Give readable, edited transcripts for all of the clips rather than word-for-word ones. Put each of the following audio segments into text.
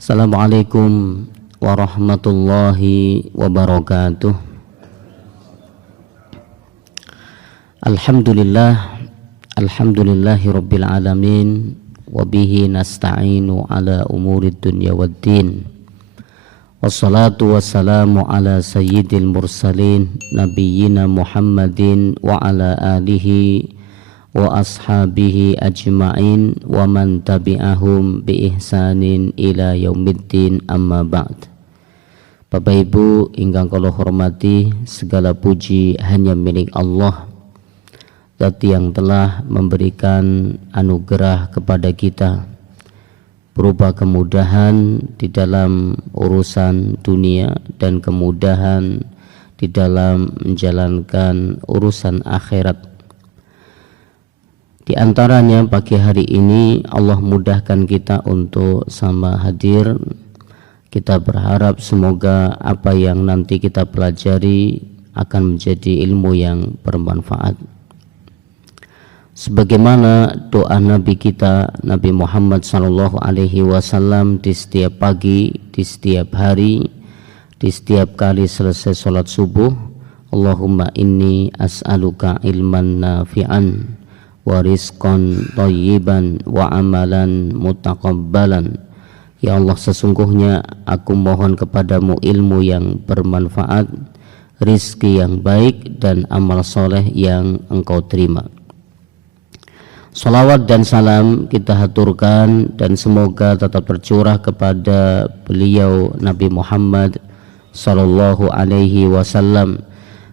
Assalamualaikum warahmatullahi wabarakatuh. Alhamdulillahi rabbil alamin. Wabihi nasta'inu ala umurid dunya waddin. Wassalatu wassalamu ala sayyidil mursalin nabiyyina Muhammadin wa ala alihi wa ashabihi ajma'in wa man tabi'ahum bi ihsanin ila yaumiddin, amma ba'd. Bapak Ibu ingkang kula hormati, segala puji hanya milik Allah, Zat yang telah memberikan anugerah kepada kita berupa kemudahan di dalam urusan dunia dan kemudahan di dalam menjalankan urusan akhirat. Di antaranya pagi hari ini Allah mudahkan kita untuk sama hadir. Kita berharap semoga apa yang nanti kita pelajari akan menjadi ilmu yang bermanfaat. Sebagaimana doa Nabi kita, Nabi Muhammad SAW, di setiap pagi, di setiap hari, di setiap kali selesai sholat subuh, Allahumma inni as'aluka ilman nafi'an wa rizqan thayyiban wa amalan mutaqabbalan. Ya Allah, sesungguhnya aku mohon kepadamu ilmu yang bermanfaat, rizki yang baik, dan amal soleh yang engkau terima. Salawat dan salam kita haturkan dan semoga tetap tercurah kepada beliau Nabi Muhammad sallallahu alaihi wasallam,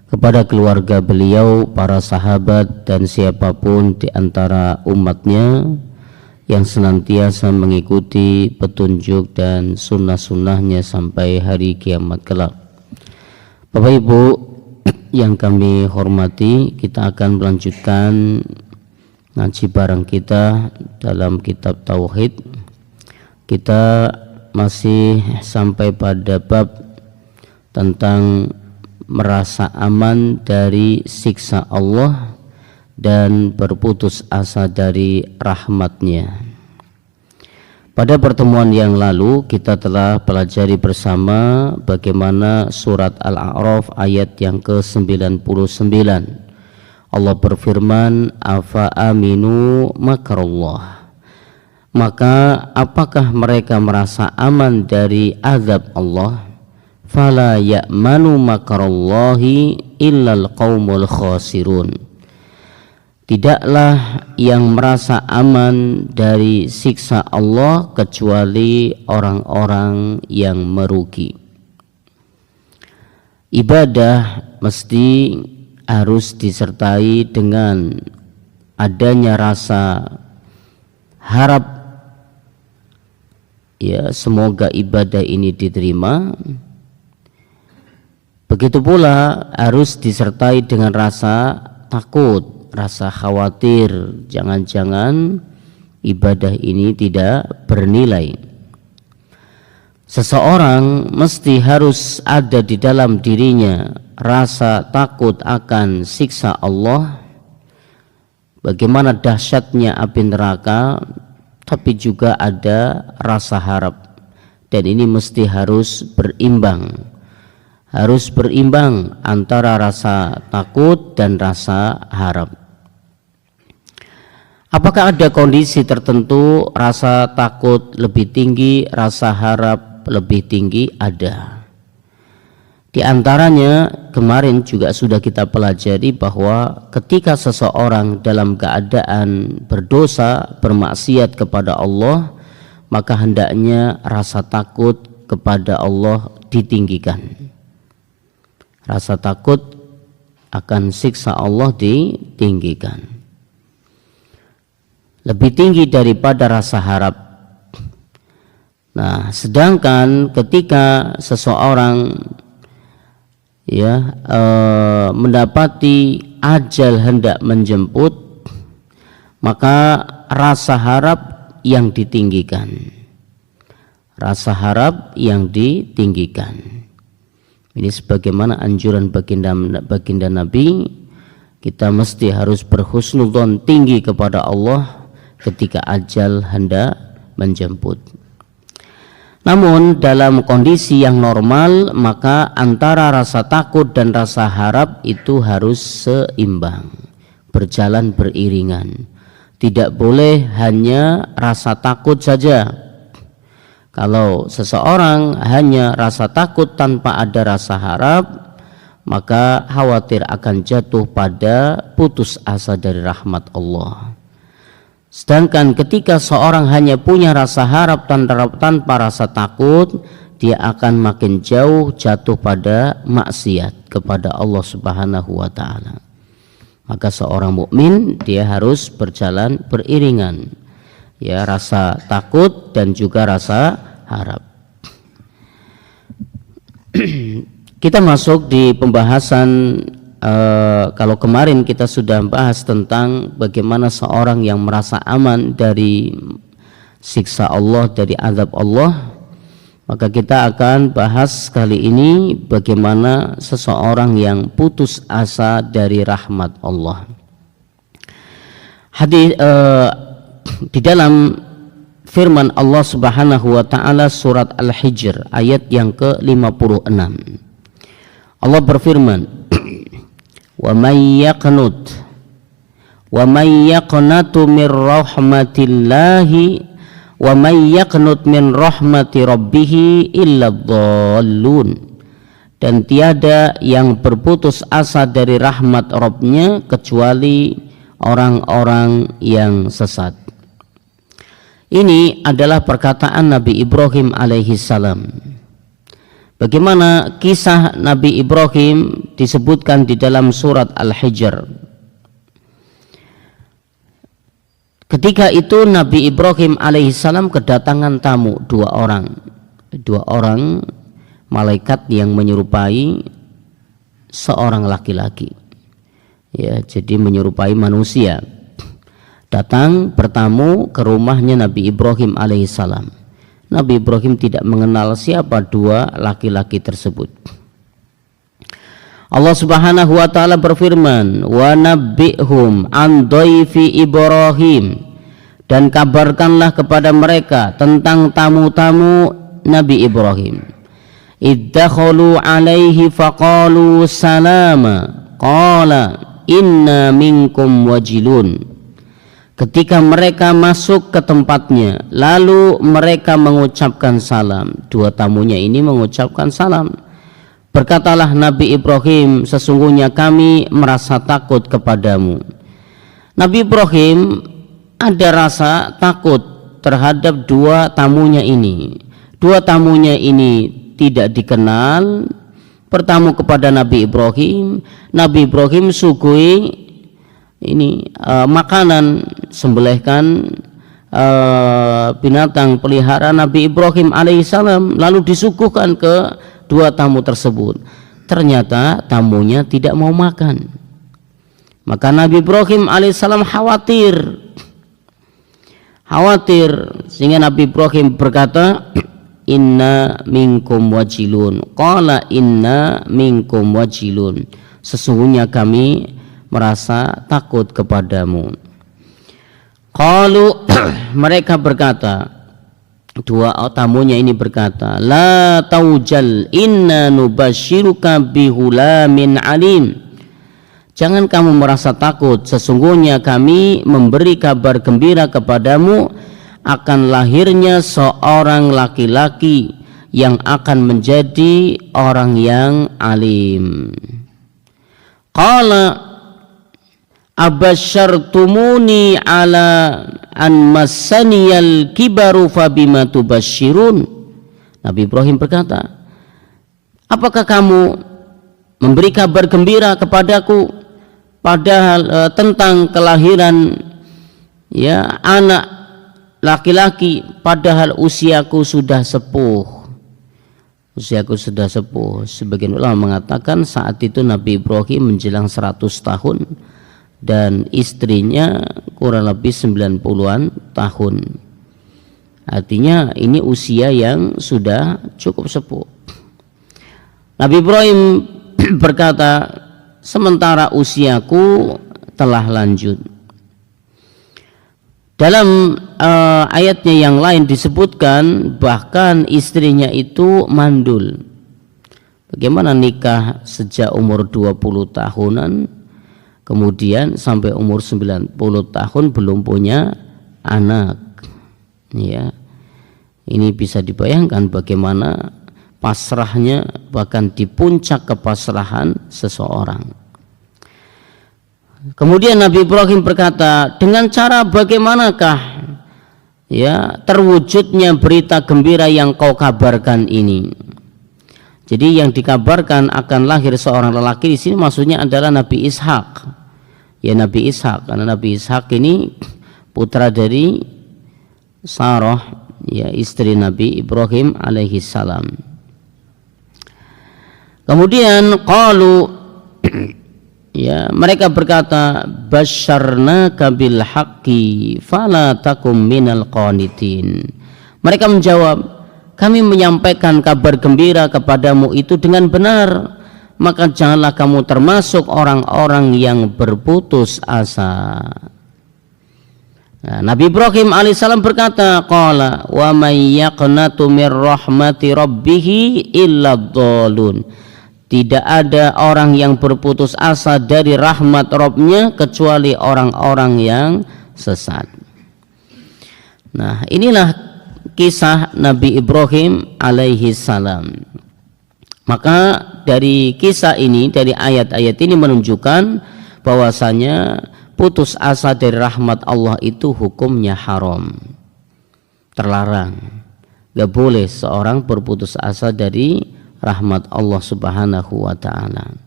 kepada keluarga beliau, para sahabat, dan siapapun di antara umatnya yang senantiasa mengikuti petunjuk dan sunnah-sunnahnya sampai hari kiamat kelak. Bapak Ibu yang kami hormati, kita akan melanjutkan ngaji bareng kita dalam kitab Tauhid. Kita masih sampai pada bab tentang merasa aman dari siksa Allah dan berputus asa dari rahmatnya. Pada pertemuan yang lalu kita telah pelajari bersama bagaimana surat Al-A'raf ayat yang ke-99. Allah berfirman, afa aminu makrullah. Maka apakah mereka merasa aman dari azab Allah? Fala ya'manu makrullahi illal qaumul khasirun. Tidaklah yang merasa aman dari siksa Allah kecuali orang-orang yang merugi. Ibadah mesti harus disertai dengan adanya rasa harap, ya, semoga ibadah ini diterima. Begitu pula harus disertai dengan rasa takut, rasa khawatir, jangan-jangan ibadah ini tidak bernilai. Seseorang mesti harus ada di dalam dirinya rasa takut akan siksa Allah, bagaimana dahsyatnya api neraka, tapi juga ada rasa harap, dan ini mesti harus berimbang. Harus berimbang antara rasa takut dan rasa harap. Apakah ada kondisi tertentu rasa takut lebih tinggi, rasa harap lebih tinggi? Ada. Di antaranya kemarin juga sudah kita pelajari bahwa ketika seseorang dalam keadaan berdosa, bermaksiat kepada Allah, maka hendaknya rasa takut kepada Allah ditinggikan. Rasa takut akan siksa Allah ditinggikan, lebih tinggi daripada rasa harap. Nah, sedangkan ketika seseorang mendapati ajal hendak menjemput, maka rasa harap yang ditinggikan. Rasa harap yang ditinggikan. Ini sebagaimana anjuran baginda Nabi, kita mesti harus berhusnudzon tinggi kepada Allah ketika ajal hendak menjemput. Namun dalam kondisi yang normal maka antara rasa takut dan rasa harap itu harus seimbang, berjalan beriringan. Tidak boleh hanya rasa takut saja. Kalau seseorang hanya rasa takut tanpa ada rasa harap, maka khawatir akan jatuh pada putus asa dari rahmat Allah. Sedangkan ketika seorang hanya punya rasa harap tanpa rasa takut, dia akan makin jauh jatuh pada maksiat kepada Allah Subhanahu wa taala. Maka seorang mukmin dia harus berjalan beriringan, ya, rasa takut dan juga rasa harap. Kita masuk di pembahasan, kalau kemarin kita sudah bahas tentang bagaimana seorang yang merasa aman dari siksa Allah, dari azab Allah, maka kita akan bahas kali ini bagaimana seseorang yang putus asa dari rahmat Allah. Di dalam firman Allah Subhanahu wa taala surat Al-Hijr ayat yang ke-56. Allah berfirman, "Wa may yaqnatu mir rahmatillahi wa may yaqnut min rahmati rabbih illa dhallun." Dan tiada yang berputus asa dari rahmat Rabbnya kecuali orang-orang yang sesat. Ini adalah perkataan Nabi Ibrahim alaihi salam. Bagaimana kisah Nabi Ibrahim disebutkan di dalam surat Al-Hijr. Ketika itu Nabi Ibrahim alaihissalam kedatangan tamu, dua orang malaikat yang menyerupai seorang laki-laki, ya, jadi menyerupai manusia, datang bertamu ke rumahnya Nabi Ibrahim alaihissalam. Nabi Ibrahim tidak mengenal siapa dua laki-laki tersebut. Allah Subhanahu wa taala berfirman, "Wa nabbi'hum an dhaifi Ibrahim." Dan kabarkanlah kepada mereka tentang tamu-tamu Nabi Ibrahim. Iddakhalu alaihi faqalu salama qala inna minkum wajilun. Ketika mereka masuk ke tempatnya, lalu mereka mengucapkan salam. Dua tamunya ini mengucapkan salam. Berkatalah Nabi Ibrahim, sesungguhnya kami merasa takut kepadamu. Nabi Ibrahim ada rasa takut terhadap dua tamunya ini. Dua tamunya ini tidak dikenal, bertamu kepada Nabi Ibrahim. Nabi Ibrahim sugui makanan, sembelihkan binatang pelihara Nabi Ibrahim alaihissalam, lalu disuguhkan ke dua tamu tersebut. Ternyata tamunya tidak mau makan. Maka Nabi Ibrahim alaihissalam khawatir, sehingga Nabi Ibrahim berkata, "Inna minkum wajilun." Qala inna minkum wajilun. Sesungguhnya kami merasa takut kepadamu. Qalu mereka berkata, dua tamunya ini berkata, "La taujal inna nubashiruka bihulamin alim." Jangan kamu merasa takut, sesungguhnya kami memberi kabar gembira kepadamu akan lahirnya seorang laki-laki yang akan menjadi orang yang alim. Qala abasyartumuni ala an massaniyal kibaru fabima tubasyirun. Nabi Ibrahim berkata, apakah kamu memberi kabar gembira kepadaku padahal tentang kelahiran anak laki-laki, padahal usiaku sudah sepuh. Sebagian ulama mengatakan saat itu Nabi Ibrahim menjelang 100 tahun dan istrinya kurang lebih 90-an tahun. Artinya ini usia yang sudah cukup sepuh. Nabi Ibrahim berkata, sementara usiaku telah lanjut. Dalam ayatnya yang lain disebutkan bahkan istrinya itu mandul. Bagaimana nikah sejak umur 20 tahunan kemudian sampai umur 90 tahun belum punya anak. Ya. Ini bisa dibayangkan bagaimana pasrahnya, bahkan di puncak kepasrahan seseorang. Kemudian Nabi Ibrahim berkata, dengan cara bagaimanakah ya terwujudnya berita gembira yang kau kabarkan ini? Jadi yang dikabarkan akan lahir seorang lelaki di sini maksudnya adalah Nabi Ishak. Ya Nabi Ishak, karena Nabi Ishak ini putra dari Sarah, ya istri Nabi Ibrahim alaihi salam. Kemudian qalu ya mereka berkata, basyarnaka bil haqqi fala takum minal qanitin. Mereka menjawab, kami menyampaikan kabar gembira kepadamu itu dengan benar, maka janganlah kamu termasuk orang-orang yang berputus asa. Nah, Nabi Ibrahim alaihissalam berkata, qala wa may yaqnatu mir rahmati rabbih illa dhalun. Tidak ada orang yang berputus asa dari rahmat Rabb-nya kecuali orang-orang yang sesat. Nah, inilah kisah Nabi Ibrahim alaihi salam. Maka dari kisah ini, dari ayat-ayat ini menunjukkan bahwasanya putus asa dari rahmat Allah itu hukumnya haram, terlarang. Gak boleh seorang berputus asa dari rahmat Allah subhanahu wa ta'ala.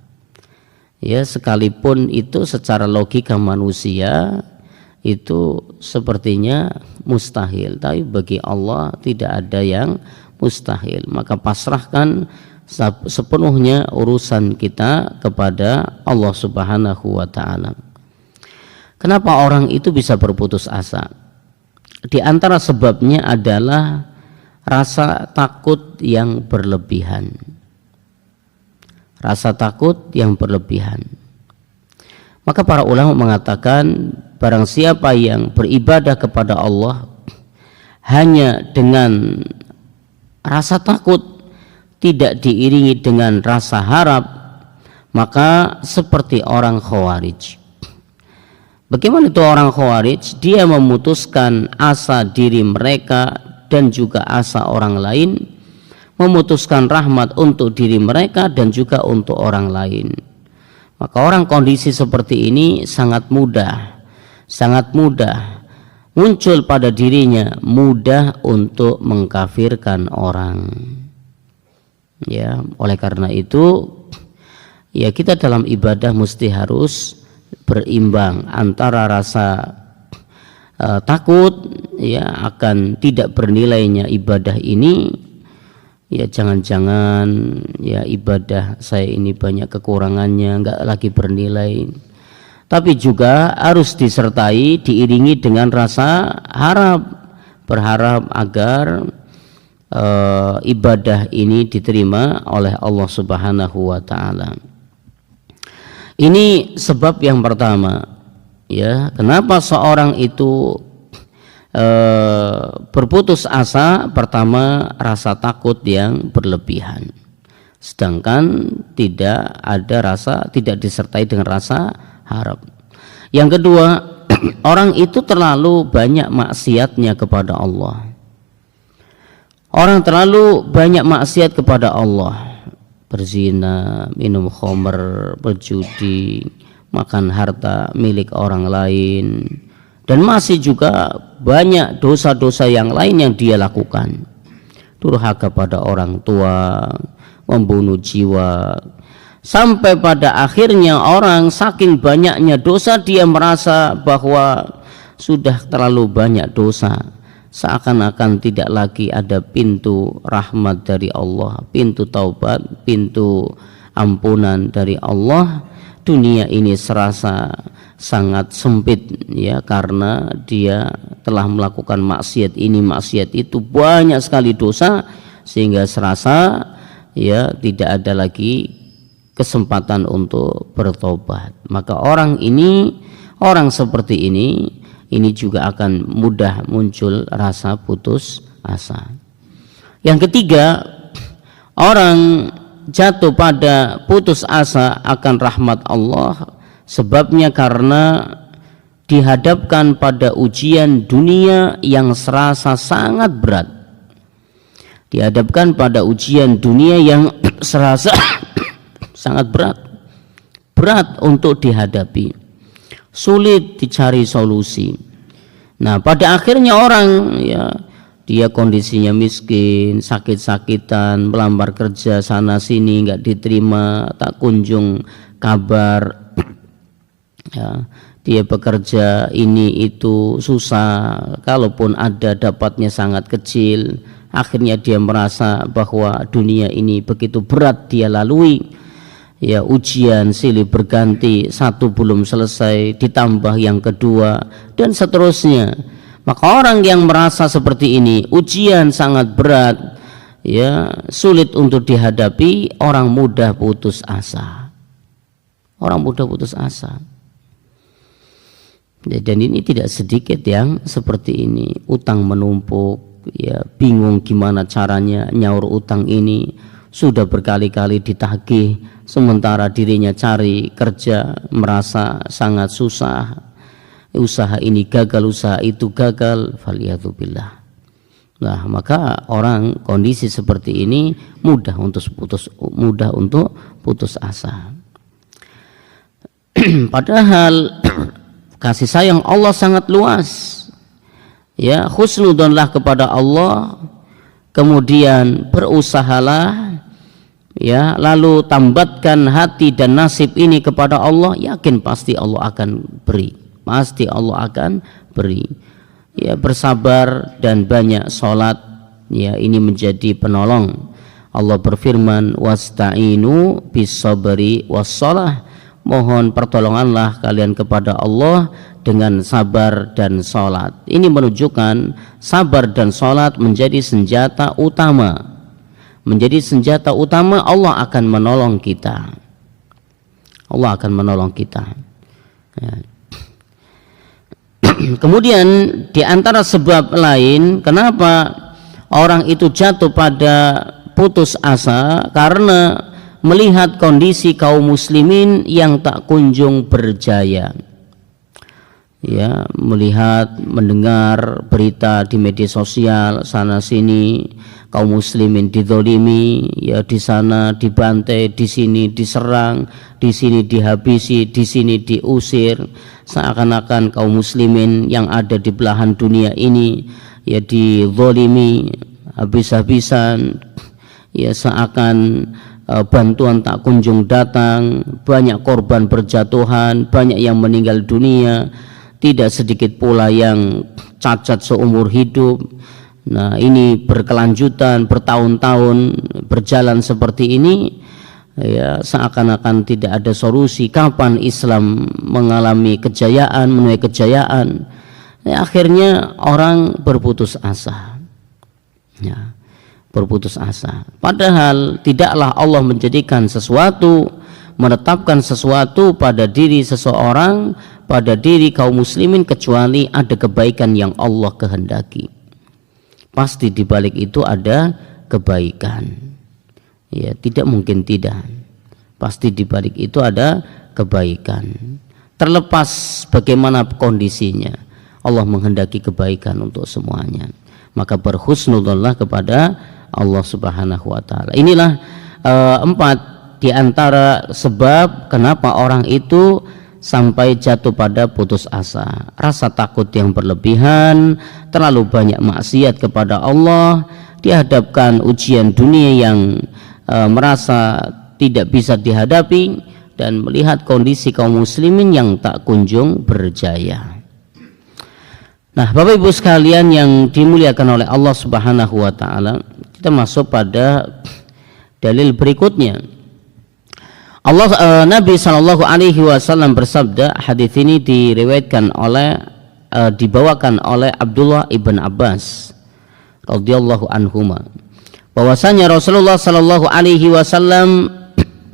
Ya, sekalipun itu secara logika manusia itu sepertinya mustahil, tapi bagi Allah tidak ada yang mustahil. Maka pasrahkan sepenuhnya urusan kita kepada Allah subhanahu wa ta'ala. Kenapa orang itu bisa berputus asa? Di antara sebabnya adalah rasa takut yang berlebihan. Rasa takut yang berlebihan. Maka para ulama mengatakan barang siapa yang beribadah kepada Allah hanya dengan rasa takut, tidak diiringi dengan rasa harap, maka seperti orang Khawarij. Bagaimana itu orang Khawarij? Dia memutuskan asa diri mereka dan juga asa orang lain, memutuskan rahmat untuk diri mereka dan juga untuk orang lain. Maka orang kondisi seperti ini sangat mudah muncul pada dirinya, mudah untuk mengkafirkan orang. Ya, oleh karena itu ya kita dalam ibadah mesti harus berimbang antara rasa takut ya akan tidak bernilainya ibadah ini, ya jangan-jangan ya ibadah saya ini banyak kekurangannya, enggak lagi bernilai, tapi juga harus disertai diiringi dengan rasa harap, berharap agar ibadah ini diterima oleh Allah Subhanahu wa ta'ala. Ini sebab yang pertama. Ya, kenapa seorang itu berputus asa? Pertama, rasa takut yang berlebihan, sedangkan tidak disertai dengan rasa harap. Yang kedua, orang itu terlalu banyak maksiatnya kepada Allah. Orang terlalu banyak maksiat kepada Allah, berzina, minum khamr, berjudi, makan harta milik orang lain, dan masih juga banyak dosa-dosa yang lain yang dia lakukan. Durhaka pada orang tua, membunuh jiwa, sampai pada akhirnya orang saking banyaknya dosa dia merasa bahwa sudah terlalu banyak dosa, seakan-akan tidak lagi ada pintu rahmat dari Allah, pintu taubat, pintu ampunan dari Allah. Dunia ini serasa sangat sempit ya, karena dia telah melakukan maksiat ini maksiat itu, banyak sekali dosa, sehingga serasa ya tidak ada lagi kesempatan untuk bertobat. Maka orang seperti ini ini juga akan mudah muncul rasa putus asa. Yang ketiga, orang jatuh pada putus asa akan rahmat Allah sebabnya karena dihadapkan pada ujian dunia yang serasa sangat berat. Dihadapkan pada ujian dunia yang serasa sangat berat untuk dihadapi, sulit dicari solusi. Nah, pada akhirnya orang dia kondisinya miskin, sakit-sakitan, melamar kerja sana sini nggak diterima, tak kunjung kabar. Dia bekerja ini itu susah, kalaupun ada dapatnya sangat kecil. Akhirnya dia merasa bahwa dunia ini begitu berat dia lalui. Ujian silih berganti, satu belum selesai ditambah yang kedua dan seterusnya. Maka orang yang merasa seperti ini, ujian sangat berat, sulit untuk dihadapi, orang mudah putus asa. Orang mudah putus asa. Dan ini tidak sedikit yang seperti ini, utang menumpuk, bingung gimana caranya nyaur utang ini, sudah berkali-kali ditagih, sementara dirinya cari kerja merasa sangat susah, usaha ini gagal, usaha itu gagal, faliyadzubillah. Nah, maka orang kondisi seperti ini mudah untuk putus asa. Padahal kasih sayang Allah sangat luas. Husnudzonlah kepada Allah, kemudian berusahalah, lalu tambatkan hati dan nasib ini kepada Allah, yakin pasti Allah akan beri. Pasti Allah akan beri. Bersabar dan banyak sholat, ini menjadi penolong. Allah berfirman, wasta'inu bis-sabri was-shalah. Mohon pertolonganlah kalian kepada Allah dengan sabar dan sholat. Ini menunjukkan sabar dan sholat menjadi senjata utama. Menjadi senjata utama, Allah akan menolong kita. Allah akan menolong kita. Kemudian di antara sebab lain kenapa orang itu jatuh pada putus asa, karena melihat kondisi kaum muslimin yang tak kunjung berjaya. Melihat, mendengar berita di media sosial sana sini, kaum muslimin dizolimi, di sana dibantai, di sini diserang, di sini dihabisi, di sini diusir. Seakan-akan kaum muslimin yang ada di belahan dunia ini dizolimi habis-habisan, seakan bantuan tak kunjung datang, banyak korban berjatuhan, banyak yang meninggal dunia, tidak sedikit pula yang cacat seumur hidup. Nah, ini berkelanjutan, bertahun-tahun berjalan seperti ini, seakan-akan tidak ada solusi. Kapan Islam mengalami kejayaan, menuai kejayaan? Akhirnya orang berputus asa. Berputus asa. Padahal tidaklah Allah menjadikan sesuatu, menetapkan sesuatu pada diri seseorang, pada diri kaum muslimin, kecuali ada kebaikan yang Allah kehendaki. Pasti di balik itu ada kebaikan. Tidak mungkin tidak. Pasti di balik itu ada kebaikan. Terlepas bagaimana kondisinya, Allah menghendaki kebaikan untuk semuanya. Maka berhusnudzonlah kepada Allah Subhanahu wa taala. Inilah 4 di antara sebab kenapa orang itu sampai jatuh pada putus asa. Rasa takut yang berlebihan, terlalu banyak maksiat kepada Allah, dihadapkan ujian dunia yang merasa tidak bisa dihadapi, dan melihat kondisi kaum muslimin yang tak kunjung berjaya. Nah, Bapak Ibu sekalian yang dimuliakan oleh Allah Subhanahu wa taala, kita masuk pada dalil berikutnya. Nabi Shallallahu Alaihi Wasallam bersabda, hadis ini dibawakan oleh Abdullah ibn Abbas radhiyallahu anhuma, bahwasanya Rasulullah Shallallahu Alaihi Wasallam,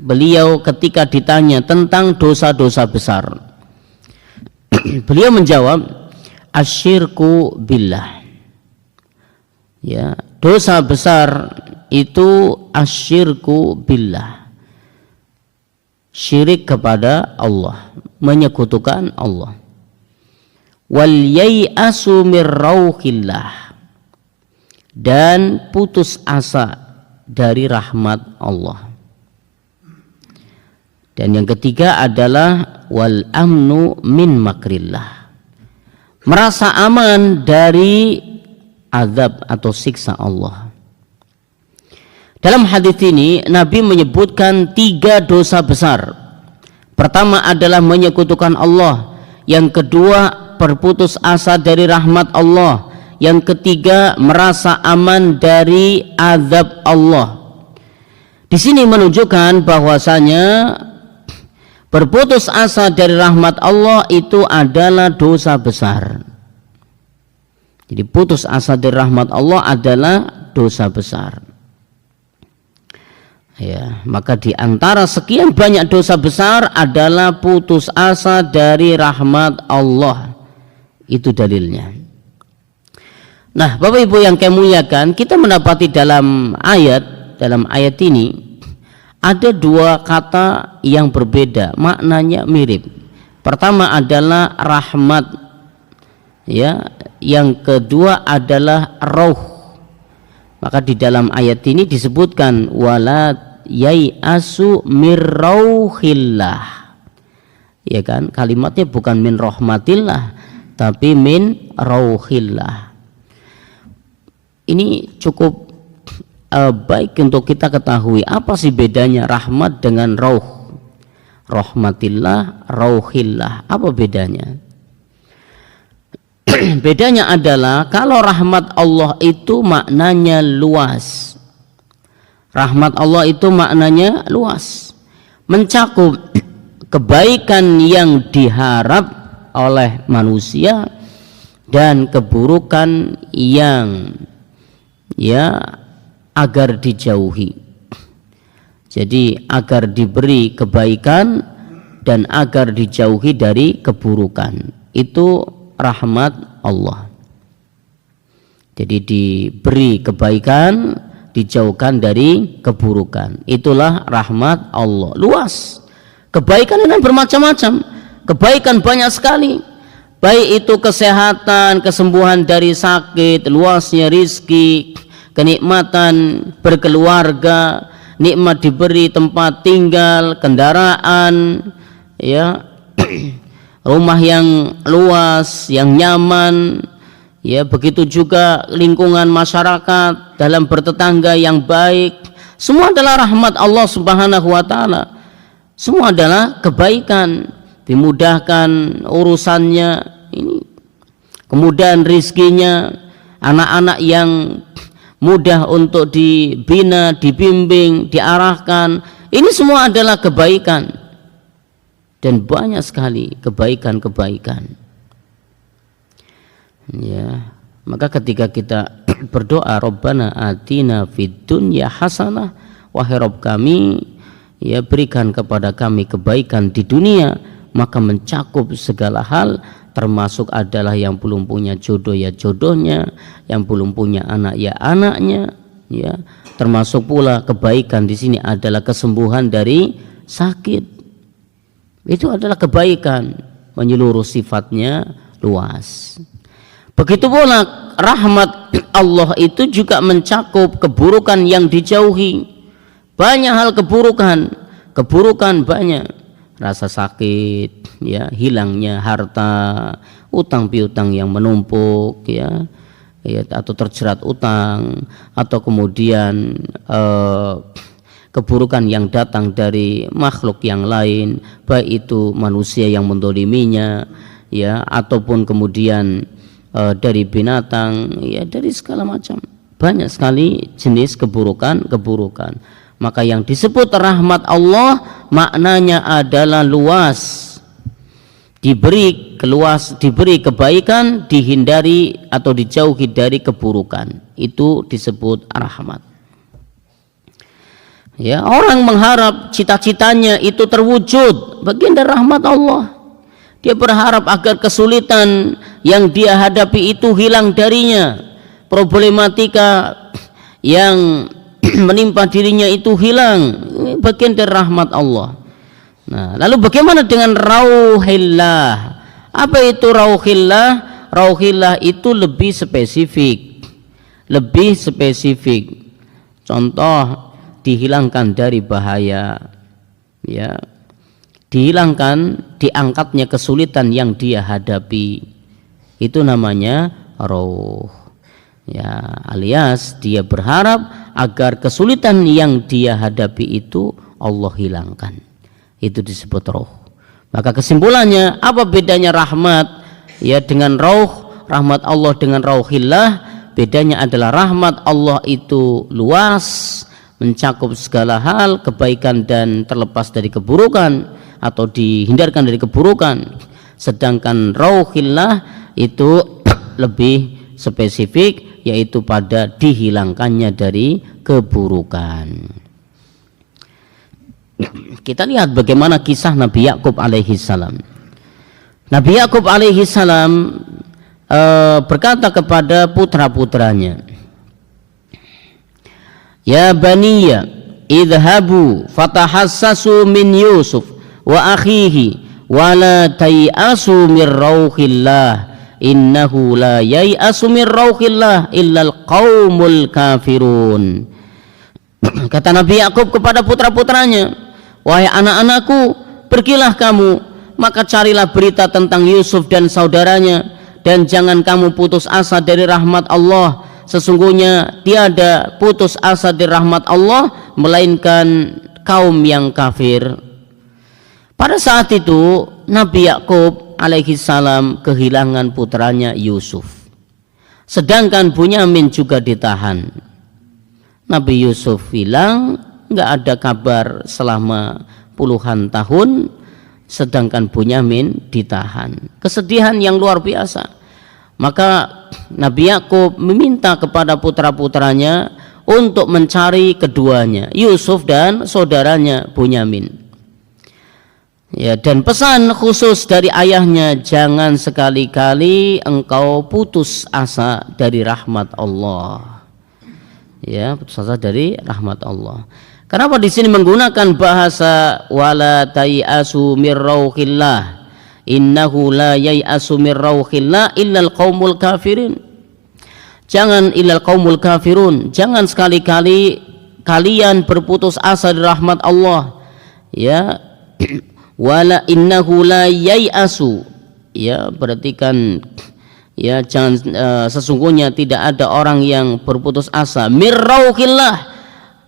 beliau ketika ditanya tentang dosa-dosa besar, beliau menjawab, asyirku billah. Ya, dosa besar itu asyirku billah. Syirik kepada Allah, menyekutukan Allah. Wal yai'asu mir rauhillah, dan putus asa dari rahmat Allah. Dan yang ketiga adalah wal amnu min makrillah, merasa aman dari azab atau siksa Allah. Dalam hadis ini Nabi menyebutkan 3 dosa besar. Pertama adalah menyekutukan Allah, yang kedua berputus asa dari rahmat Allah, yang ketiga merasa aman dari azab Allah. Di sini menunjukkan bahwasanya berputus asa dari rahmat Allah itu adalah dosa besar. Jadi putus asa dari rahmat Allah adalah dosa besar. Ya, maka di antara sekian banyak dosa besar adalah putus asa dari rahmat Allah. Itu dalilnya. Nah, Bapak Ibu yang kami muliakan, kita mendapati dalam ayat ini ada 2 kata yang berbeda, maknanya mirip. Pertama adalah rahmat, ya, yang kedua adalah rauh. Maka di dalam ayat ini disebutkan wala yai'asu mir rauhillah. Ya kan? Kalimatnya bukan min rahmatillah, tapi min rauhillah. Ini cukup baik untuk kita ketahui apa sih bedanya rahmat dengan rauh. Rahmatillah, rauhillah, apa bedanya? Bedanya adalah kalau rahmat Allah itu maknanya luas. Rahmat Allah itu maknanya luas, mencakup kebaikan yang diharap oleh manusia dan keburukan yang agar dijauhi. Jadi agar diberi kebaikan dan agar dijauhi dari keburukan. Itu rahmat Allah. Jadi diberi kebaikan, dijauhkan dari keburukan. Itulah rahmat Allah. Luas. Kebaikan ini bermacam-macam. Kebaikan banyak sekali. Baik itu kesehatan, kesembuhan dari sakit, luasnya rizki, kenikmatan berkeluarga, nikmat diberi tempat tinggal, kendaraan, ya, rumah yang luas, yang nyaman, ya, begitu juga lingkungan masyarakat dalam bertetangga yang baik. Semua adalah rahmat Allah Subhanahu wa taala. Semua adalah kebaikan, dimudahkan urusannya ini. Kemudian rizkinya, anak-anak yang mudah untuk dibina, dibimbing, diarahkan. Ini semua adalah kebaikan. Dan banyak sekali kebaikan-kebaikan. Ya, maka ketika kita berdoa Rabbana atina fid dunya hasanah, wahai Rabb kami, ya, berikan kepada kami kebaikan di dunia, maka mencakup segala hal, termasuk adalah yang belum punya jodoh ya jodohnya, yang belum punya anak ya anaknya, ya, termasuk pula kebaikan di sini adalah kesembuhan dari sakit. Itu adalah kebaikan menyeluruh, sifatnya luas. Begitu pula rahmat Allah itu juga mencakup keburukan yang dijauhi. Banyak hal keburukan banyak. Rasa sakit, ya, hilangnya harta, utang piutang yang menumpuk, ya, atau terjerat utang, atau kemudian keburukan yang datang dari makhluk yang lain, baik itu manusia yang mendoliminya, ya, ataupun kemudian dari binatang, ya, dari segala macam. Banyak sekali jenis keburukan. Maka yang disebut rahmat Allah maknanya adalah luas. Diberi kebaikan, dihindari atau dijauhi dari keburukan. Itu disebut rahmat. Ya, orang mengharap cita-citanya itu terwujud, bagian dari rahmat Allah. Dia berharap agar kesulitan yang dia hadapi itu hilang darinya, problematika yang menimpa dirinya itu hilang. Ini bagian dari rahmat Allah. Nah, lalu bagaimana dengan rauhillah? Apa itu rauhillah? Rauhillah itu lebih spesifik. Lebih spesifik. Contoh, dihilangkan dari bahaya, ya, dihilangkan, diangkatnya kesulitan yang dia hadapi, itu namanya rauh, ya, alias dia berharap agar kesulitan yang dia hadapi itu Allah hilangkan, itu disebut rauh. Maka kesimpulannya, apa bedanya rahmat, ya, dengan rauh? Rahmat Allah dengan rauhillah, bedanya adalah rahmat Allah itu luas, mencakup segala hal kebaikan dan terlepas dari keburukan atau dihindarkan dari keburukan, sedangkan rauhillah itu lebih spesifik, yaitu pada dihilangkannya dari keburukan. Kita lihat bagaimana kisah Nabi Yakub alaihi salam. Nabi Yakub alaihi salam berkata kepada putra-putranya, "Ya baniya, idhabu fatahassasu min Yusuf wa akhihi wa la tay'asu min rauhillah innahu la yai'asu min rauhillah illal qaumul kafirun." Kata Nabi Yakub kepada putra-putranya, "Wahai anak-anakku, pergilah kamu, maka carilah berita tentang Yusuf dan saudaranya, dan jangan kamu putus asa dari rahmat Allah. Sesungguhnya tiada putus asa dari rahmat Allah melainkan kaum yang kafir." Pada saat itu Nabi Yakub alaihi salam kehilangan putranya Yusuf, sedangkan Bunyamin juga ditahan. Nabi Yusuf hilang, nggak ada kabar selama puluhan tahun, sedangkan Bunyamin ditahan. Kesedihan yang luar biasa. Maka Nabi Yakub meminta kepada putra-putranya untuk mencari keduanya, Yusuf dan saudaranya Bunyamin. Ya, dan pesan khusus dari ayahnya, jangan sekali-kali engkau putus asa dari rahmat Allah. Ya, putus asa dari rahmat Allah. Kenapa di sini menggunakan bahasa wala tai'asu mir rauhillah? Innahu la yai'asu mir rauhillah illal qaumul kafirin. Jangan illal qaumul kafirun, jangan sekali-kali kalian berputus asa dari rahmat Allah. Ya, wala innahu la yai'asu, ya, berarti kan, ya, jangan sesungguhnya tidak ada orang yang berputus asa mir rauhillah.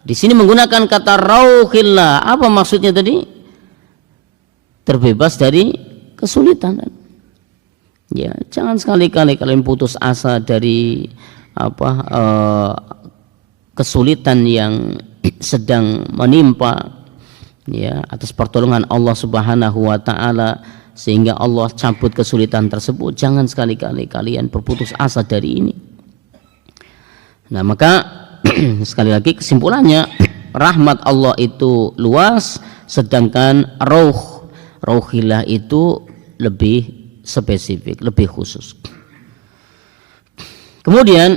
Di sini menggunakan kata rauhillah, apa maksudnya tadi? Terbebas dari kesulitan. Ya, jangan sekali-kali kalian putus asa dari kesulitan yang sedang menimpa, ya, atas pertolongan Allah Subhanahu wa taala sehingga Allah cabut kesulitan tersebut. Jangan sekali-kali kalian berputus asa dari ini. Nah, maka sekali lagi kesimpulannya, rahmat Allah itu luas, sedangkan rauhillah itu lebih spesifik, lebih khusus. Kemudian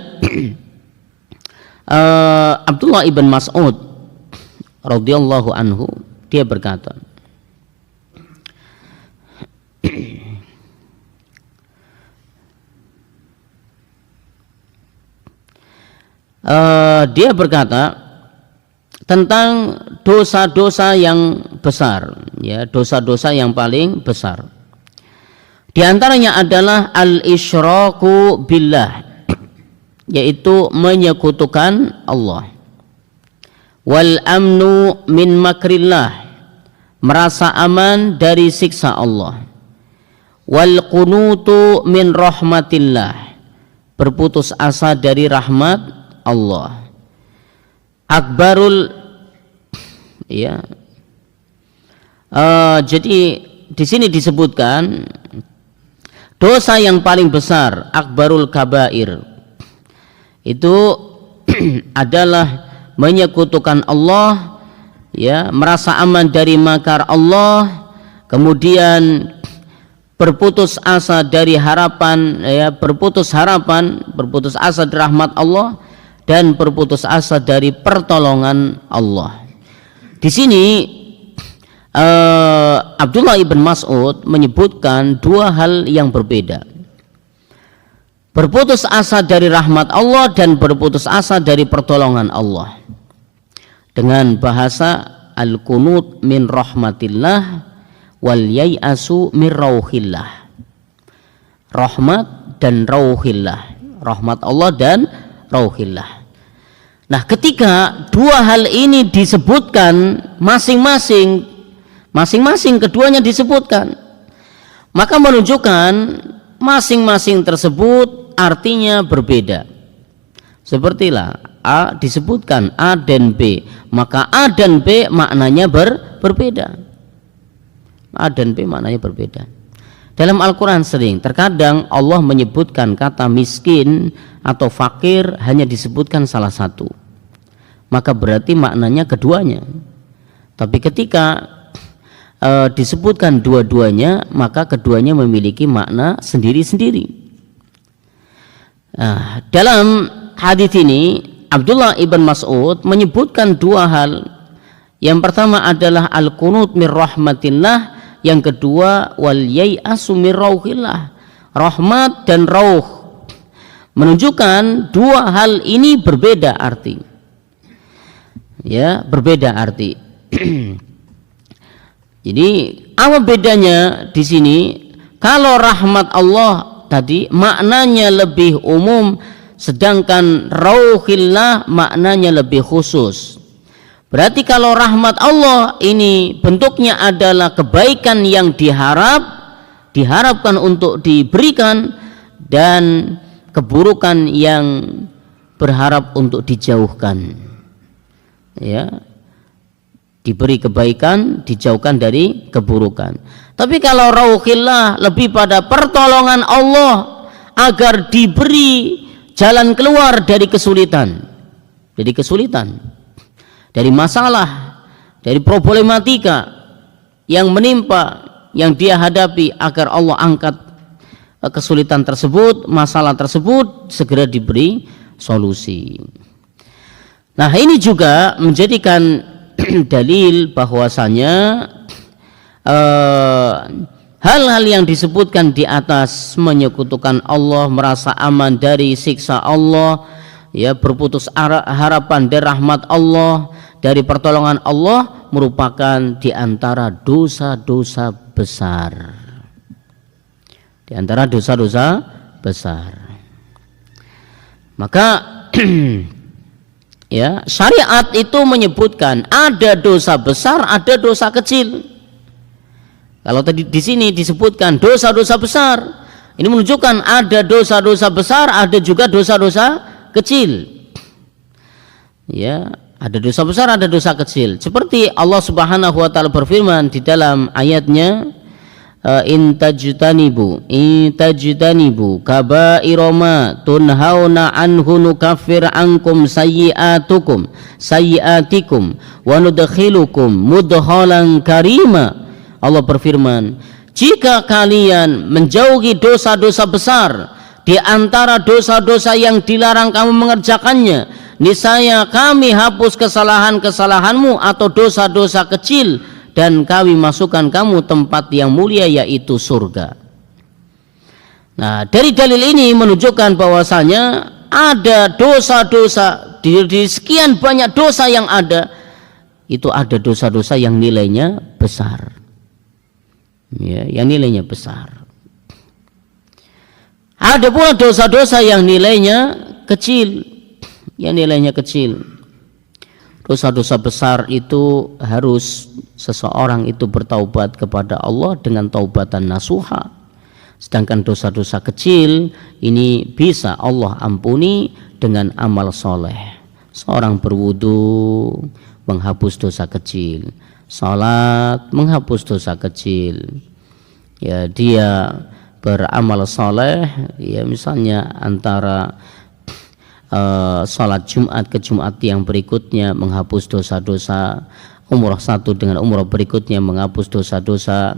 Abdullah ibn Mas'ud radhiyallahu anhu, dia berkata, dia berkata tentang dosa-dosa yang besar, ya, dosa-dosa yang paling besar. Di antaranya adalah al-isyraku billah, yaitu menyekutukan Allah. Wal amnu min makrillah, merasa aman dari siksa Allah. Wal qunutu min rahmatillah, berputus asa dari rahmat Allah. Akbarul, ya, jadi di sini disebutkan dosa yang paling besar, akbarul kabair, itu adalah menyekutukan Allah, ya, merasa aman dari makar Allah, kemudian berputus asa dari harapan, berputus asa dari rahmat Allah dan berputus asa dari pertolongan Allah. Di sini Abdullah ibn Mas'ud menyebutkan dua hal yang berbeda. Berputus asa dari rahmat Allah dan berputus asa dari pertolongan Allah. Dengan bahasa al-qunut min rahmatillah wal yai'asu min rauhillah. Rahmat dan rauhillah. Rahmat Allah dan rauhillah. Nah, ketika dua hal ini disebutkan masing-masing keduanya disebutkan, maka menunjukkan masing-masing tersebut artinya berbeda. Sepertilah A disebutkan A dan B, maka A dan B maknanya berbeda. A dan B maknanya berbeda. Dalam Al-Quran terkadang Allah menyebutkan kata miskin atau fakir hanya disebutkan salah satu, maka berarti maknanya keduanya. Tapi ketika disebutkan dua-duanya, maka keduanya memiliki makna sendiri-sendiri. Dalam hadis ini Abdullah ibn Mas'ud menyebutkan dua hal. Yang pertama adalah al-qunut min rahmatillah, yang kedua wal yai'asu min rauhillah. Rahmat dan rauh menunjukkan dua hal ini berbeda arti. Ya, berbeda arti. Jadi apa bedanya di sini? Kalau rahmat Allah tadi maknanya lebih umum, sedangkan rauhillah maknanya lebih khusus. Berarti kalau rahmat Allah ini bentuknya adalah kebaikan yang diharapkan untuk diberikan, dan keburukan yang berharap untuk dijauhkan. Ya, diberi kebaikan, dijauhkan dari keburukan. Tapi kalau rauhillah lebih pada pertolongan Allah agar diberi jalan keluar dari kesulitan, dari masalah, dari problematika yang menimpa, yang dia hadapi, agar Allah angkat kesulitan tersebut, masalah tersebut, segera diberi solusi. Nah, ini juga menjadikan dalil bahwasanya hal-hal yang disebutkan di atas, menyekutukan Allah, merasa aman dari siksa Allah, ya, berputus harapan dari rahmat Allah, dari pertolongan Allah, merupakan di antara dosa-dosa besar. Di antara dosa-dosa besar. Maka ya, syariat itu menyebutkan ada dosa besar, ada dosa kecil. Kalau tadi di sini disebutkan dosa-dosa besar, ini menunjukkan ada dosa-dosa besar, ada juga dosa-dosa kecil. Ya, ada dosa besar, ada dosa kecil. Seperti Allah Subhanahu wa taala berfirman di dalam ayatnya, in tajtanibu kaba'ira ma tunhauna anhu nukaffir ankum sayyi'atikum wa nudkhilukum mudkhalan karima. Allah berfirman, jika kalian menjauhi dosa-dosa besar di antara dosa-dosa yang dilarang kamu mengerjakannya, niscaya kami hapus kesalahan-kesalahanmu atau dosa-dosa kecil, dan kami masukkan kamu tempat yang mulia, yaitu surga. Nah, dari dalil ini menunjukkan bahwasanya ada dosa-dosa, di sekian banyak dosa yang ada, itu ada dosa-dosa yang nilainya besar, ya, yang nilainya besar. Ada pula dosa-dosa yang nilainya kecil, yang nilainya kecil. Dosa-dosa besar itu harus seseorang itu bertaubat kepada Allah dengan taubatan nasuha. Sedangkan dosa-dosa kecil ini bisa Allah ampuni dengan amal soleh. Seorang berwudu menghapus dosa kecil, salat menghapus dosa kecil. Ya, dia beramal soleh, ya, misalnya antara salat Jumat ke Jumat yang berikutnya menghapus dosa-dosa, umrah satu dengan umrah berikutnya menghapus dosa-dosa,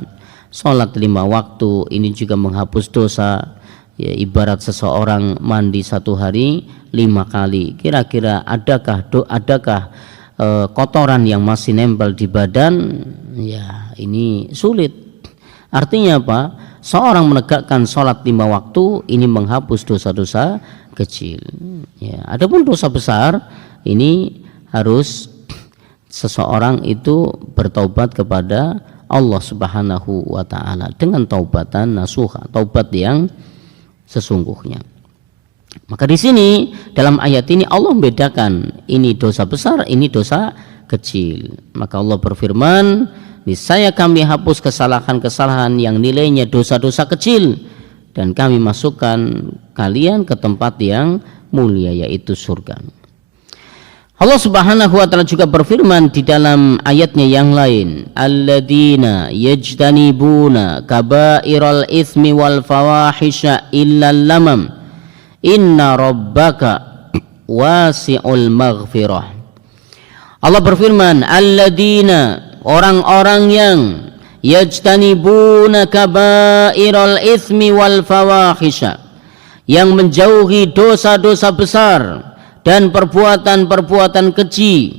Sholat 5 waktu ini juga menghapus dosa. Ya, ibarat seseorang mandi 1 hari 5 kali. Kira-kira adakah kotoran yang masih nempel di badan? Ya, ini sulit. Artinya apa? Seorang menegakkan sholat 5 waktu ini menghapus dosa-dosa kecil. Ya, adapun dosa besar ini harus seseorang itu bertaubat kepada Allah Subhanahu wa taala dengan taubatan nasuha, taubat yang sesungguhnya. Maka di sini dalam ayat ini Allah membedakan ini dosa besar, ini dosa kecil. Maka Allah berfirman, niscaya kami hapus kesalahan-kesalahan yang nilainya dosa-dosa kecil dan kami masukkan kalian ke tempat yang mulia, yaitu surga. Allah Subhanahu wa taala juga berfirman di dalam ayatnya yang lain, alladzina yajtanibuna kabairal itsmi wal fawahisha illal lamam inna rabbaka wasi'ul maghfirah. Allah berfirman, alladzina, orang-orang yang yajtanibuna kabairal itsmi wal fawahisha, yang menjauhi dosa-dosa besar dan perbuatan-perbuatan keji,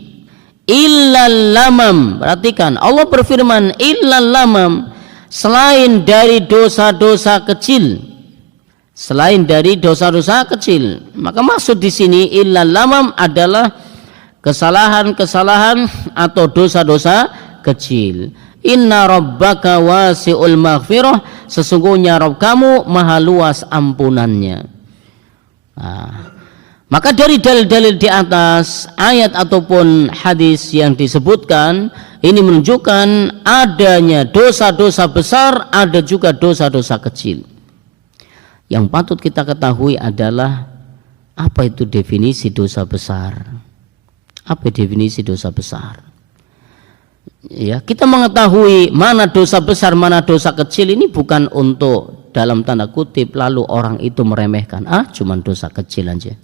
illal lamam. Perhatikan, Allah berfirman illal lamam, selain dari dosa-dosa kecil, selain dari dosa-dosa kecil. Maka maksud di sini illal lamam adalah kesalahan-kesalahan atau dosa-dosa kecil. Inna rabbaka wasi'ul maghfirah, sesungguhnya Rabb kamu maha luas ampunannya. Maka dari dalil-dalil di atas ayat ataupun hadis yang disebutkan ini menunjukkan adanya dosa-dosa besar, ada juga dosa-dosa kecil. Yang patut kita ketahui adalah apa itu definisi dosa besar? Apa definisi dosa besar? Ya, kita mengetahui mana dosa besar, mana dosa kecil ini bukan untuk dalam tanda kutip lalu orang itu meremehkan, cuman dosa kecil aja.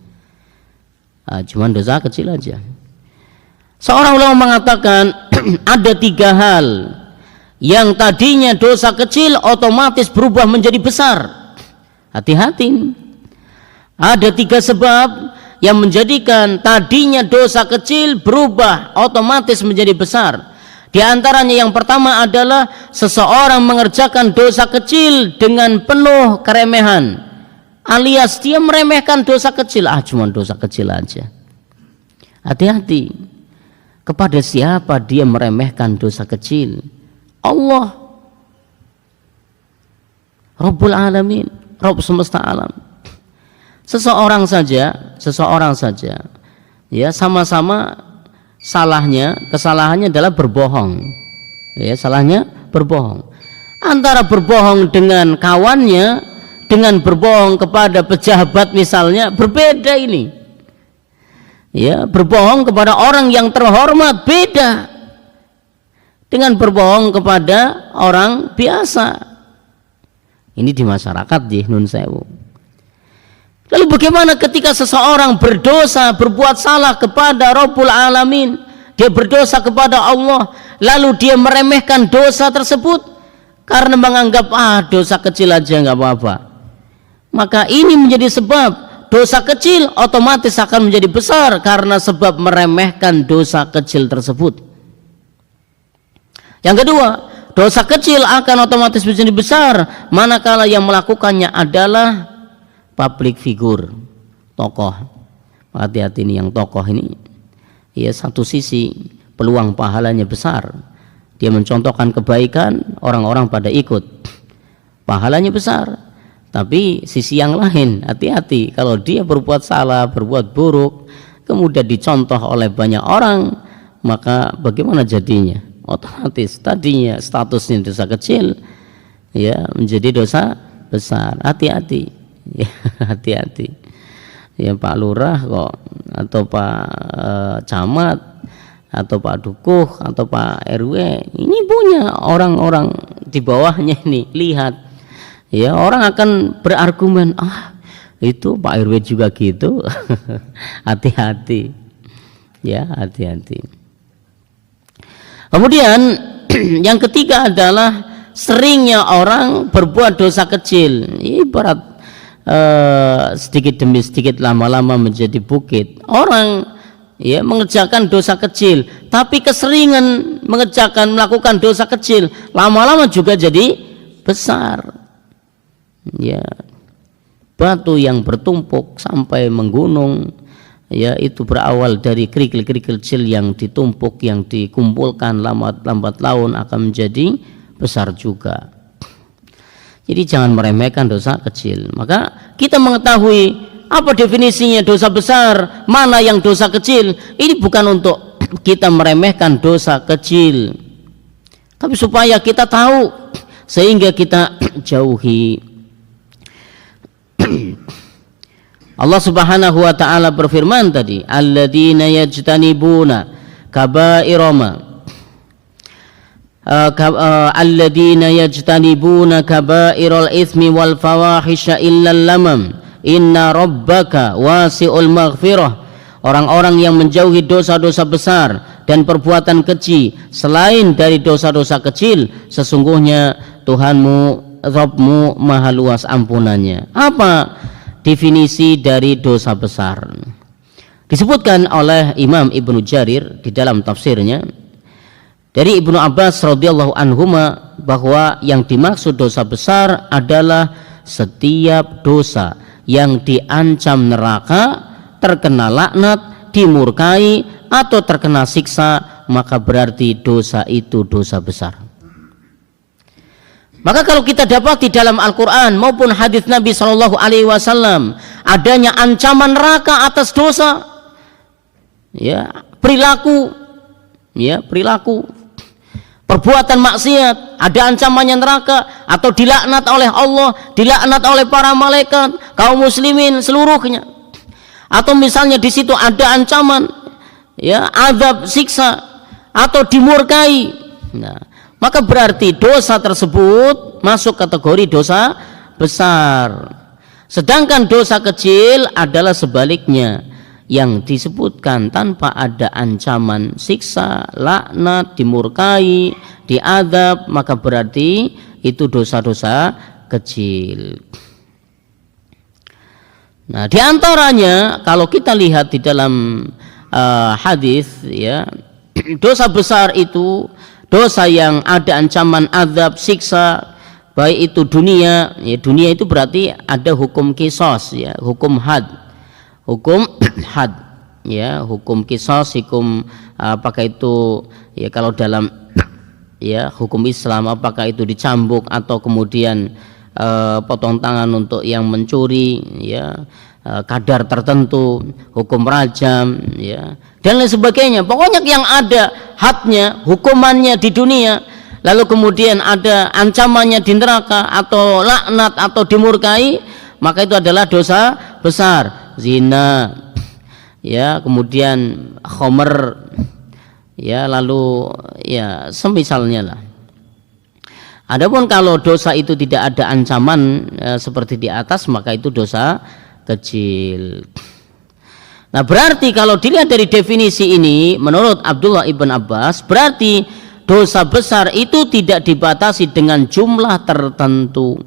Cuman dosa kecil aja. Seorang ulama mengatakan ada 3 hal yang tadinya dosa kecil otomatis berubah menjadi besar. Hati-hati. Ada 3 sebab yang menjadikan tadinya dosa kecil berubah otomatis menjadi besar. Di antaranya yang pertama adalah seseorang mengerjakan dosa kecil dengan penuh keremehan, alias dia meremehkan dosa kecil, cuma dosa kecil aja. Hati-hati, kepada siapa dia meremehkan dosa kecil? Allah, Rabbul Alamin, Rabb semesta alam. Seseorang saja ya sama-sama kesalahannya adalah berbohong. Ya, salahnya berbohong. Antara berbohong dengan kawannya dengan berbohong kepada pejabat misalnya berbeda ini. Ya, berbohong kepada orang yang terhormat beda dengan berbohong kepada orang biasa. Ini di masyarakat di Nun Sewu. Lalu bagaimana ketika seseorang berdosa, berbuat salah kepada Rabbul Alamin, dia berdosa kepada Allah, lalu dia meremehkan dosa tersebut karena menganggap dosa kecil aja nggak apa-apa. Maka ini menjadi sebab dosa kecil otomatis akan menjadi besar karena sebab meremehkan dosa kecil tersebut. Yang kedua, dosa kecil akan otomatis menjadi besar manakala yang melakukannya adalah public figure, tokoh. Hati-hati nih yang tokoh ini. Ya, satu sisi peluang pahalanya besar. Dia mencontohkan kebaikan, orang-orang pada ikut. Pahalanya besar. Tapi sisi yang lain, hati-hati kalau dia berbuat salah, berbuat buruk, kemudian dicontoh oleh banyak orang, maka bagaimana jadinya? Otomatis tadinya statusnya dosa kecil, ya menjadi dosa besar. Hati-hati. Ya, hati-hati. Ya, Pak Lurah kok atau Pak Camat atau Pak Dukuh atau Pak RW ini punya orang-orang di bawahnya ini, lihat ya, orang akan berargumen itu Pak RW juga gitu. Hati-hati ya, hati-hati. Kemudian yang ketiga adalah seringnya orang berbuat dosa kecil, ibarat sedikit demi sedikit lama-lama menjadi bukit. Orang ya mengerjakan dosa kecil, tapi keseringan melakukan dosa kecil, lama-lama juga jadi besar. Ya, batu yang bertumpuk sampai menggunung, ya itu berawal dari kerikil-kerikil kecil yang ditumpuk, yang dikumpulkan lambat laun akan menjadi besar juga. Jadi jangan meremehkan dosa kecil. Maka kita mengetahui apa definisinya dosa besar, mana yang dosa kecil. Ini bukan untuk kita meremehkan dosa kecil, tapi supaya kita tahu sehingga kita jauhi. Allah Subhanahu wa taala berfirman tadi, alladzina yajtanibuna kaba'irama alladzina yajtanibuna kaba'iral itsmi wal fawahisha illal lamam inna rabbaka wasi'ul maghfirah. Orang-orang yang menjauhi dosa-dosa besar dan perbuatan keji selain dari dosa-dosa kecil, sesungguhnya Tuhanmu, Rabbmu maha luas ampunannya. Apa definisi dari dosa besar? Disebutkan oleh Imam Ibnu Jarir di dalam tafsirnya dari Ibnu Abbas radhiyallahu anhuma bahwa yang dimaksud dosa besar adalah setiap dosa yang diancam neraka, terkena laknat, dimurkai atau terkena siksa, maka berarti dosa itu dosa besar. Maka kalau kita dapati dalam Al-Quran maupun hadis Nabi SAW adanya ancaman neraka atas dosa, ya perilaku, perbuatan maksiat, ada ancamannya neraka atau dilaknat oleh Allah, dilaknat oleh para malaikat, kaum muslimin seluruhnya. Atau misalnya di situ ada ancaman, ya azab, siksa atau dimurkai. Nah, maka berarti dosa tersebut masuk kategori dosa besar. Sedangkan dosa kecil adalah sebaliknya, yang disebutkan tanpa ada ancaman siksa, laknat, dimurkai, diazab, maka berarti itu dosa-dosa kecil. Nah, diantaranya kalau kita lihat di dalam hadis, ya, dosa besar itu dosa yang ada ancaman azab, siksa, baik itu dunia, ya dunia itu berarti ada hukum kisos, ya hukum had, ya hukum kisos, hukum apakah itu ya kalau dalam ya hukum Islam apakah itu dicambuk atau kemudian potong tangan untuk yang mencuri, ya kadar tertentu, hukum rajam, ya dan lain sebagainya. Pokoknya yang ada hadnya, hukumannya di dunia, lalu kemudian ada ancamannya di neraka atau laknat atau dimurkai, maka itu adalah dosa besar. Zina, ya kemudian khomer, ya lalu ya semisalnya lah. Adapun kalau dosa itu tidak ada ancaman seperti di atas, maka itu dosa kecil. Nah, berarti kalau dilihat dari definisi ini menurut Abdullah ibn Abbas, berarti dosa besar itu tidak dibatasi dengan jumlah tertentu.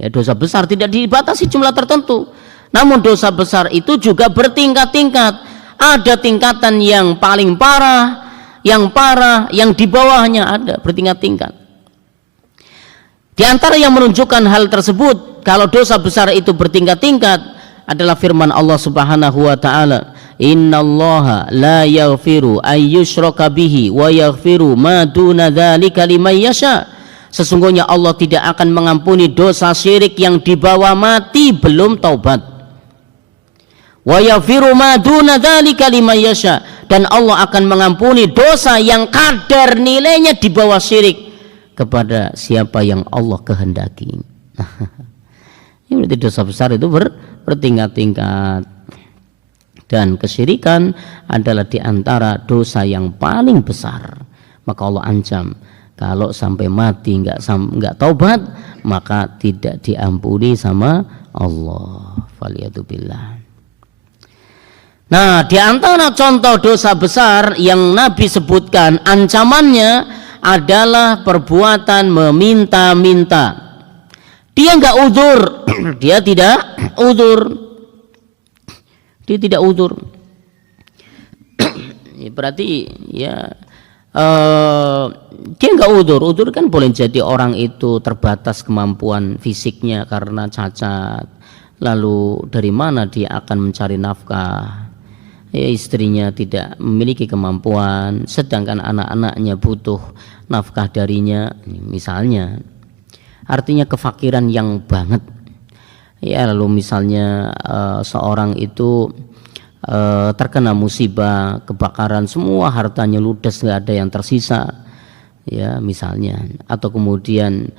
Ya, dosa besar tidak dibatasi jumlah tertentu. Namun dosa besar itu juga bertingkat-tingkat. Ada tingkatan yang paling parah, yang di bawahnya ada bertingkat-tingkat. Di antara yang menunjukkan hal tersebut, kalau dosa besar itu bertingkat-tingkat, adalah firman Allah Subhanahu wa taala, "Innallaha la yaghfiru ay yushraka bihi wa yaghfiru ma duna dzalika liman yasha." Sesungguhnya Allah tidak akan mengampuni dosa syirik yang dibawa mati belum taubat. Wa yaghfiru ma duna dzalika liman yasha, dan Allah akan mengampuni dosa yang kadar nilainya di bawah syirik kepada siapa yang Allah kehendaki. Ini berarti dosa besar itu bertingkat-tingkat, dan kesyirikan adalah di antara dosa yang paling besar. Maka Allah ancam kalau sampai mati enggak taubat, maka tidak diampuni sama Allah. Faliyatubillah. Nah, di antara contoh dosa besar yang Nabi sebutkan ancamannya adalah perbuatan meminta-minta. Dia enggak udzur, dia tidak udzur. Dia tidak udzur. Berarti ya dia enggak udzur. Udzur kan boleh jadi orang itu terbatas kemampuan fisiknya karena cacat. Lalu dari mana dia akan mencari nafkah? Ya, istrinya tidak memiliki kemampuan, sedangkan anak-anaknya butuh nafkah darinya, misalnya. Artinya kefakiran yang banget. Ya, lalu misalnya seorang itu terkena musibah, kebakaran, semua hartanya ludes, nggak ada yang tersisa. Ya, misalnya. Atau kemudian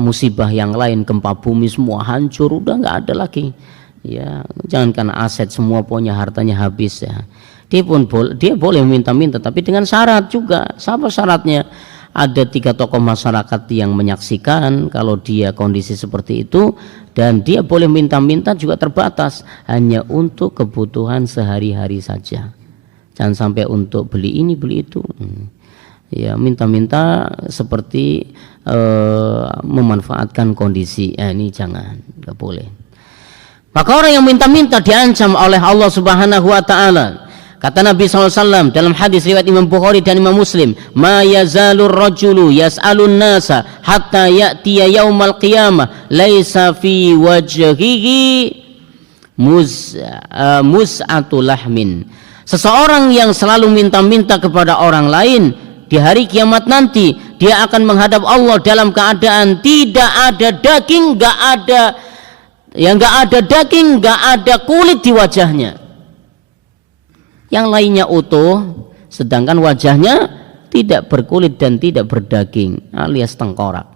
musibah yang lain, gempa bumi, semua hancur, udah nggak ada lagi. Ya, jangankan aset, semua punya hartanya habis ya. Dia boleh minta-minta, tapi dengan syarat juga. Apa syaratnya? Ada 3 tokoh masyarakat yang menyaksikan kalau dia kondisi seperti itu, dan dia boleh minta-minta juga terbatas, hanya untuk kebutuhan sehari-hari saja. Jangan sampai untuk beli ini beli itu. Ya, minta-minta seperti memanfaatkan kondisi. Ini jangan, nggak boleh. Maka orang yang minta-minta diancam oleh Allah Subhanahu wa taala. Kata Nabi SAW dalam hadis riwayat Imam Bukhari dan Imam Muslim, "Ma yazalur rajulu yas'alun nasa hatta ya'tiya yaumal qiyamah laisa fi wajhihi mus'atu lahmin." Seseorang yang selalu minta-minta kepada orang lain, di hari kiamat nanti dia akan menghadap Allah dalam keadaan tidak ada daging, enggak ada daging, enggak ada kulit di wajahnya. Yang lainnya utuh, sedangkan wajahnya tidak berkulit dan tidak berdaging, alias tengkorak.